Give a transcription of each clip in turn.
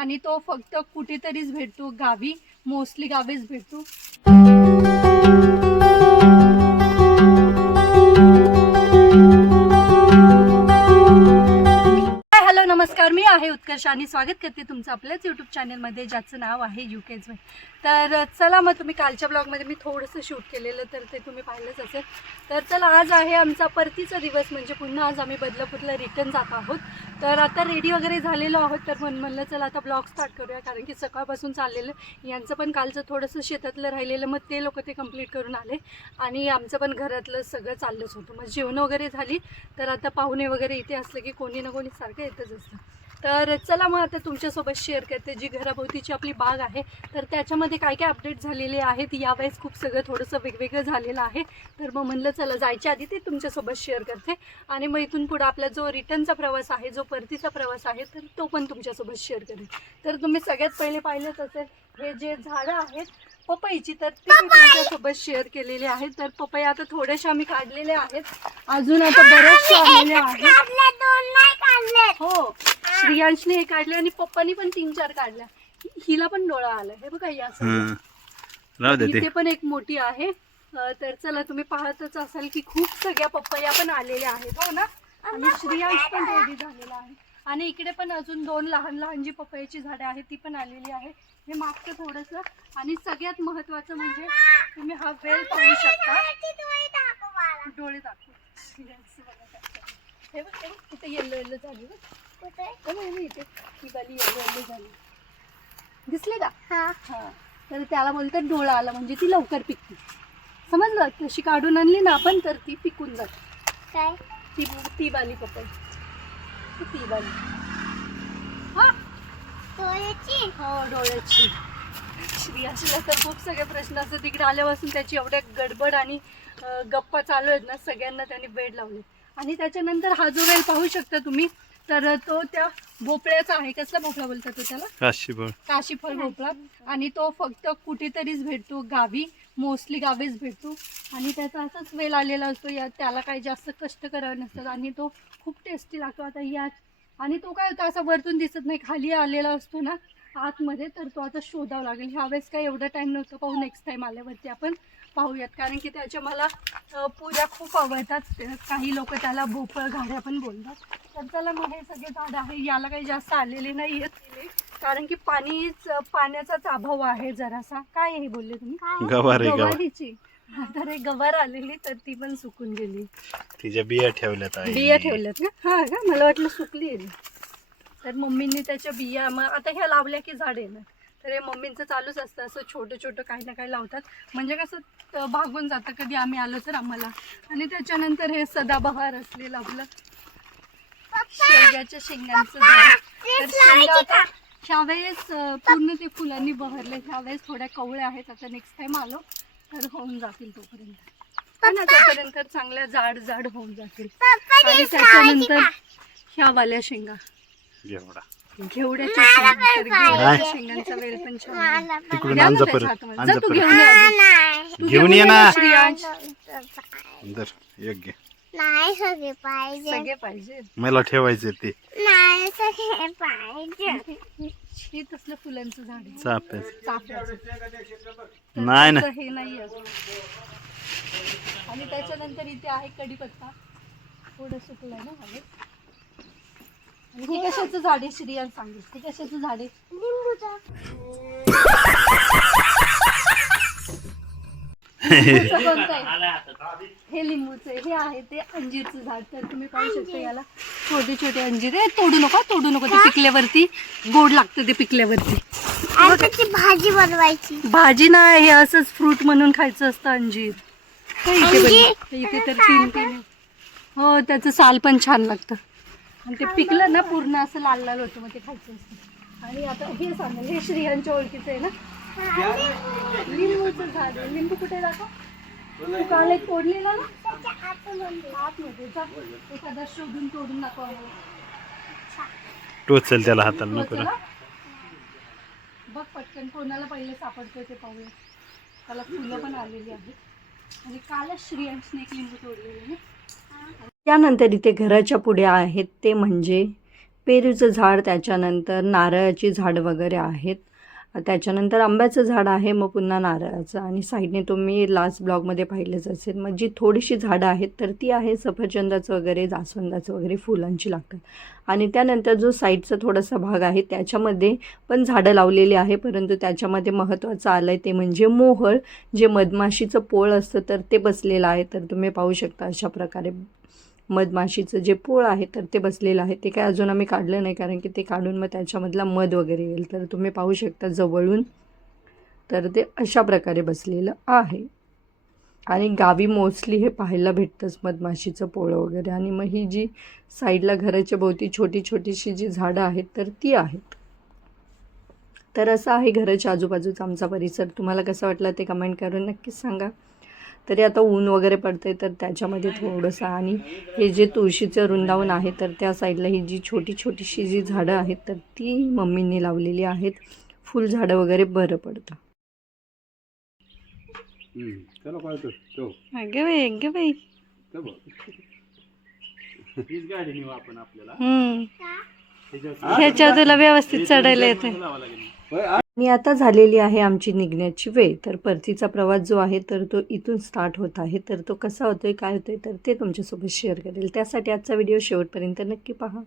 आणि तो फक्त कुठेतरीच भेटतो गावी. मोस्टली गावीच भेटतो. मी आणि स्वागत करते तुमचं आपल्याच यूट्यूब चॅनलमध्ये ज्याचं नाव आहे यू केज वाय तर चला मग तुम्ही कालच्या ब्लॉगमध्ये मी थोडंसं शूट केलेलं तर ते तुम्ही पाहिलंच असेल. तर चला आज आहे आमचा परतीचा दिवस म्हणजे पुन्हा आज आम्ही बदलापूरला रिटर्न जात आहोत. तर आता रेडी वगैरे झालेलो आहोत तर म्हण म्हणलं चला आता ब्लॉग स्टार्ट करूया कारण की सकाळपासून चाललेलं. यांचं पण कालचं थोडंसं शेतातलं राहिलेलं मग ते लोक ते कंप्लीट करून आले. आणि आमचं पण घरातलं सगळं चाललंच होतं. मग जेवण वगैरे झाली तर आता पाहुणे वगैरे इथे असलं की कोणी ना कोणी सारखं येतच असतं. तर चला मग आता तुमच्यासोबत शेअर करते जी घराभोवतीची आपली बाग आहे. तर त्याच्यामध्ये काय काय अपडेट झालेले आहेत? यावेळेस खूप सगळं थोडंसं वेगवेगळं झालेलं आहे. तर मग म्हणलं चला जायच्या आधी ते तुमच्यासोबत शेअर करते. आणि मग इथून पुढं आपला जो रिटर्नचा प्रवास आहे जो परतीचा प्रवास आहे तर तो पण तुमच्यासोबत शेअर करेन. तर तुम्ही सगळ्यात पहिले पाहिलंच असेल हे जे झाडं आहेत पपईची तर ते मी तुमच्यासोबत शेअर केलेले आहेत. तर पपई आता थोडेसे आम्ही काढलेले आहेत. अजून आता बरेचसे आलेले आहेत. हो. श्रियांशने हे काढले आणि पप्पानी पण तीन चार काढल्या. हिला पण डोळा आला. हे बघा या side ला. राहू दे ते इथे पण एक मोठी आहे. अं, तर चला तुम्ही पाहतच असाल की खूप सगळ्या पपया पण आलेल्या आहेत हो ना? आणि श्रियांश पण रेडी झालेला आहे. आणि इकडे पण अजून दोन लहान लहान जी पपयाची झाडे आहेत ती पण आलेली आहे. हे मागचं थोडंसं. आणि सगळ्यात महत्वाचं म्हणजे तुम्ही हा वेल पाहू शकता. डोळे दाखव. हे बघ हे बघ, इथे येल्लो येल्लो झाली बघ. दिसले का? हा. तर त्याला बोलतात डोळा आला म्हणजे ती लवकर पिकते. समजलं? तशी काढून आणली ना आपण तर ती पिकून जाते. ती ती बाली पपई ती बाली हा? हो डोळ्याची. श्रियाशीला तर खूप सगळे प्रश्न असतात. तिकडे आल्यापासून त्याची एवढ्या गडबड आणि गप्पा चालू आहेत ना सगळ्यांना त्यांनी बेड लावले. आणि त्याच्यानंतर हा जो वेल पाहू शकता तुम्ही तर तो त्या भोपळ्याचा आहे कसला भोपळा बोलतात तो त्याला? काशीफळ. काशीफळ भोपळा. आणि तो फक्त कुठेतरीच भेटतो गावी मोस्टली गावीच भेटतो. आणि त्याचा असाच वेल आलेला असतो या त्याला काही जास्त कष्ट करावे नसतात. आणि तो खूप टेस्टी लागतो आता या. आणि तो काय होता असा वरतून दिसत नाही खाली आलेला असतो ना आतमध्ये तर तो आता शोधावा लागेल. ह्यावेळेस काय एवढा टाईम नव्हतं पाहू नेक्स्ट टाईम आल्यावरती आपण. पाहूयात. कारण की त्याच्या मला पुऱ्या खूप आवडतात. काही लोक त्याला भोपळ घाड्या पण बोलतात. तर चला मग हे सगळे झाड आहे. याला काही जास्त आलेले नाही आहेत कारण की पाणीच पाण्याचाच अभाव आहे जरासा. काय हे बोलले तुम्ही? गवार आहे गवार. गवारीची. तर हे गवार आलेली तर ती पण सुकून गेली. तिच्या बिया ठेवल्यात बिया ठेवल्यात ना? हा का मला वाटलं सुकली आहे. तर मम्मींनी त्याच्या बिया मग आता ह्या लावल्या की झाड येणार? तर हे मम्मींचं चालूच असतं असं छोटं छोटं काही ना काही लावतात. म्हणजे कसं भागून जातं. कधी आम्ही आलो तर आम्हाला. आणि त्याच्यानंतर हे सदाबहार असलेलं आपलं शेवग्याच्या शेंगांचं झाड. तर शेंगा आता ह्यावेळेस अं, पूर्ण ते फुलांनी बहरले. ह्यावेळेस थोड्या कवळ्या आहेत. आता नेक्स्ट टाइम आलो तर होऊन जातील तोपर्यंत. पण तोपर्यंत चांगल्या जाड जाड होऊन जातील. आणि त्याच्यानंतर ह्या वाल्या शेंगा. घेवडा घेवड्याच्या शेंगांचा वेल पण छान. तिकडून आणजा परत आणजा तू परत. घेऊन ये अजून. तू घेऊन ये ना. श्रेयांश. दर योग्य नाही सगळे पाहिजे सगळे पाहिजे मला ठेवायचे ते. नाही सगळे पाहिजे हे तसलं फुलांचं झाड आहे. चाफ्याच. चाफ्याचं. तर नाही. ना त्याचं हे नाही अजून. आणि त्याच्यानंतर इथे आहे कढीपत्ता. थोडं सुकलं ना हवे आणि हे कशाचं झाड आहे? श्रियान सांगेल. हे कशाचं झाड आहे? लिंबूचा. कोणतं आहे? हे लिंबूचं आहे. हे आहे ते अंजीरचं झाड. तर तुम्ही पाहू शकता याला. छोटे छोटे अंजीर आहे. तोडू नका तोडू नको. ते पिकल्यावरती गोड लागतं ते पिकल्यावरती. आणि त्याची भाजी बनवायची. भाजी नाही हे असंच फ्रूट म्हणून खायचं असतं अंजीर. हे इथे बघ. हे इथे तर तीन तीन आहे. हो त्याचं साल पण छान लागतं. आणि ते पिकलं ना पूर्ण असं लाल लाल होतं मग ते खायचं असतं. आणि आता हे सांगाल हे श्रियांच्या ओळखीचं आहे ना? लिंबूचं झाड आहे. लिंबू कुठे दाखव? तू काल एक तोडलेला ना? आतमध्ये जा. एखादा शोधून तोडून दाखव. टोचल त्याला हाताला नको. बघ पटकन कोणाला पहिले सापडतं ते पाहूया. त्याला फुलं पण आलेली आहेत. आणि कालच श्रियांशने एक लिंबू तोडलेले ना त्यानंतर इथे घराच्या पुढे आहेत ते म्हणजे पेरूचं झाड त्याच्यानंतर नारळाची झाड वगैरे आहेत. त्याच्यानंतर आंब्याचं झाड आहे मग पुन्हा नारळाचं. आणि साईडने तुम्ही लास्ट ब्लॉगमध्ये पाहिलंच असेल. मग जी थोडीशी झाडं आहेत तर ती आहे सफरचंदाचं वगैरे जास्वंदाचं वगैरे फुलांची लागतात. आणि त्यानंतर जो साईडचा थोडासा भाग आहे त्याच्यामध्ये पण झाडं लावलेली आहे परंतु त्याच्यामध्ये महत्त्वाचं आलं आहे ते म्हणजे मोहळ जे मधमाशीचं पोळ असतं तर ते बसलेलं आहे. तर तुम्ही पाहू शकता अशा प्रकारे. मधमाशीचं जे पोळ आहे तर ते बसलेलं आहे. ते काय अजून आम्ही काढलं नाही कारण की ते काढून मग त्याच्यामधला मध वगैरे येईल. तर तुम्ही पाहू शकता जवळून. तर ते अशा प्रकारे बसलेलं आहे. आणि गावी मोस्टली हे पाहायला भेटतंच मधमाशीचं पोळं वगैरे. आणि मग ही जी साईडला घराच्या भोवती छोटी छोटीशी जी झाडं आहेत तर ती आहेत. तर असं आहे घराच्या आजूबाजूचा आमचा परिसर. तुम्हाला कसा वाटला ते कमेंट करून नक्कीच सांगा. तरी आता ऊन वगैरे पडतंय तर त्याच्यामध्ये थोडंसं आणि हे जे तुळशीचं वृंदावन आहे तर त्या साईडला ही जी छोटी छोटीशी जी झाडं आहेत तर ती मम्मींनी लावलेली आहेत. फुलझाडं वगैरे बरं पडतं. आपण आपल्याला ह्याच्यावर तुला व्यवस्थित चढायला येते आणि आता झालेली आहे आमची निघण्याची वेळ. तर परतीचा प्रवास जो आहे तर तो इथून स्टार्ट होत आहे. तर तो कसा होतोय काय होतोय तर ते तुमच्यासोबत शेअर करेल. त्यासाठी आजचा व्हिडिओ शेवटपर्यंत नक्की पहा.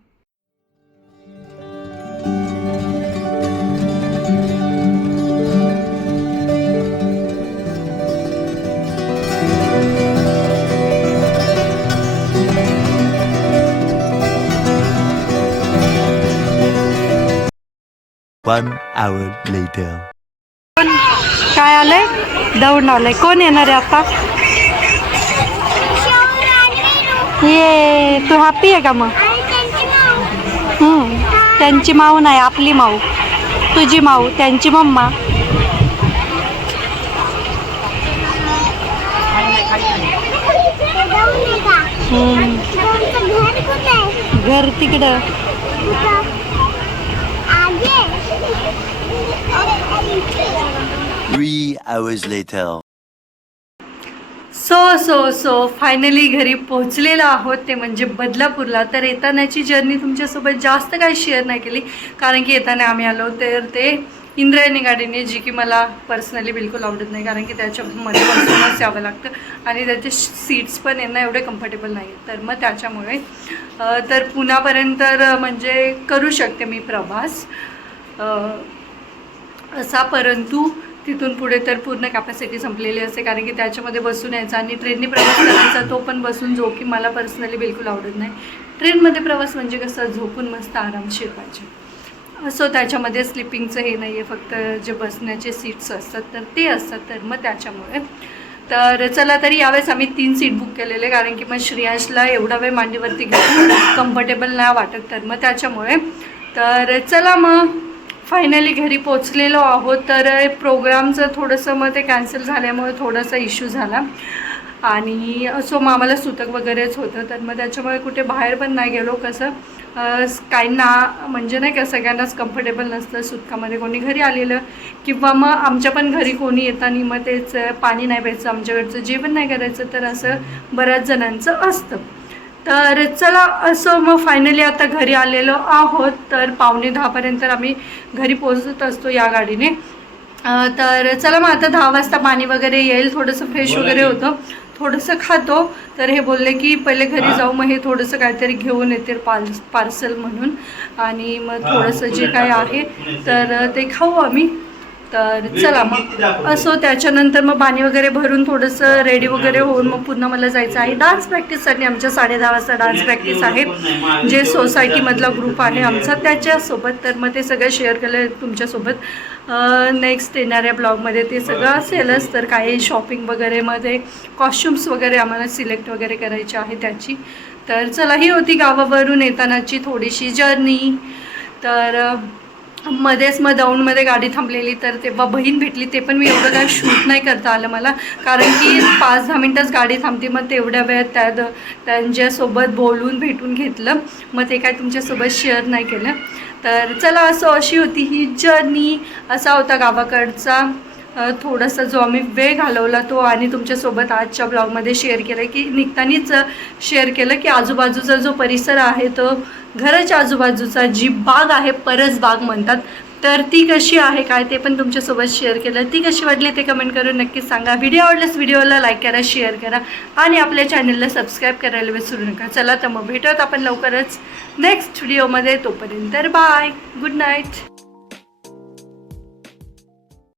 One hour later. काय आलंय? दौड आलंय. कोण येणार आहे आता? ये तू हॅपी आहे का मग? हम्म. त्यांची माऊ नाही आपली माऊ. तुझी माऊ त्यांची मम्मा. घर तिकडं. Three hours later. So so so finally घरी पोहोचलेलो आहोत. ते म्हणजे बदलापूरला. तर येतानाची जर्नी तुमच्यासोबत जास्त काही शेअर नाही केली. कारण की येताना आम्ही आलो तर ते इंद्रायणी गाडीने जी की मला पर्सनली बिलकुल आवडत नाही कारण की त्याच्यामध्ये बसूनच यावं लागतं. आणि त्याचे सीट्स पण यांना एवढे कम्फर्टेबल नाही तर मग त्याच्यामुळे तर पुण्यापर्यंत म्हणजे करू शकते मी प्रवास. असा परंतु तिथून पुढे तर पूर्ण कॅपॅसिटी संपलेली असते कारण की त्याच्यामध्ये बसून यायचा आणि ट्रेनने प्रवास करायचा तो पण बसून झोकी की मला पर्सनली बिलकुल आवडत नाही. ट्रेनमध्ये प्रवास म्हणजे कसं झोपून मस्त आरामशीर पाहिजे असो त्याच्यामध्ये स्लिपिंगचं हे नाही आहे फक्त जे बसण्याचे सीट्स असतात तर ते असतात तर मग त्याच्यामुळे. तर चला तरी यावेळेस आम्ही तीन सीट बुक केलेले कारण की मग श्रेयांशला एवढा वेळ मांडीवरती घेऊन कम्फर्टेबल नाही वाटत तर मग त्याच्यामुळे. तर चला मग. फायनली घरी पोचलेलो आहोत तर प्रोग्रामचं थोडंसं मग ते कॅन्सल झाल्यामुळे थोडासा इश्यू झाला. आणि असो मग आम्हाला सुतक वगैरेच होतं तर मग त्याच्यामुळे कुठे बाहेर पण नाही गेलो कसं. काहींना म्हणजे नाही का सगळ्यांनाच कम्फर्टेबल नसतं सुतकामध्ये कोणी घरी आलेलं किंवा मग आमच्या पण घरी कोणी येताना मग तेच पाणी नाही प्यायचं आमच्याकडचं जेवण नाही करायचं तर असं बऱ्याच जणांचं असतं. तर चला असं मग फायनली आता घरी आलेलो आहोत. तर पावणे दहापर्यंत आम्ही घरी पोहोचत असतो या गाडीने. तर चला मग आता दहा वाजता पाणी वगैरे येईल थोडंसं फ्रेश वगैरे होतं. थोडंसं खातो. तर हे बोलले की पहिले घरी जाऊ मग हे थोडंसं काहीतरी घेऊन येतील पाल पार्सल म्हणून. आणि मग थोडंसं जे काय आहे तर ते खाऊ आम्ही. तर चला मग असो त्याच्यानंतर मग पाणी वगैरे भरून थोडंसं रेडी वगैरे होऊन मग पुन्हा मला जायचं आहे. डान्स प्रॅक्टिससाठी आमच्या साडे दहा वाजता डान्स प्रॅक्टिस आहे. जे सोसायटीमधला ग्रुप आहे आमचा त्याच्यासोबत तर मग ते सगळं शेअर केलं तुमच्यासोबत. नेक्स्ट येणाऱ्या ब्लॉगमध्ये ते सगळं असेलच तर काही शॉपिंग वगैरेमध्ये कॉस्ट्युम्स वगैरे आम्हाला सिलेक्ट वगैरे करायची आहे त्याची. तर चला ही होती गावावरून येतानाची थोडीशी जर्नी तर मध्येच मग दौंडमध्ये गाडी थांबलेली तर तेव्हा बहीण भेटली. ते पण मी एवढं काय शूट नाही करता आलं मला. कारण की पाच दहा मिनटंच गाडी थांबते. मग तेवढ्या वेळात त्या त्यांच्यासोबत बोलून भेटून घेतलं. मग ते काय तुमच्यासोबत शेअर नाही केलं. तर चला असं अशी होती ही जर्नी असा होता गावाकडचा. थोडासा जो आम्ही वेळ घालवला तो आणि तुमच्यासोबत आजच्या ब्लॉगमध्ये शेअर केलं की निघतानीच शेअर केलं की आजूबाजूचा जो परिसर आहे तो घराच्या आजूबाजूचा जी बाग आहे परस बाग म्हणतात तर ती कशी आहे काय ते पण तुमच्यासोबत शेअर केलं. ती कशी वाटली ते कमेंट करून नक्कीच सांगा. व्हिडिओ आवडल्यास व्हिडिओला लाईक करा शेअर करा आणि आपल्या चॅनलला सबस्क्राईब करायला विसरू नका. चला तर मग भेटूयात आपण लवकरच नेक्स्ट व्हिडिओमध्ये तोपर्यंत बाय गुड नाईट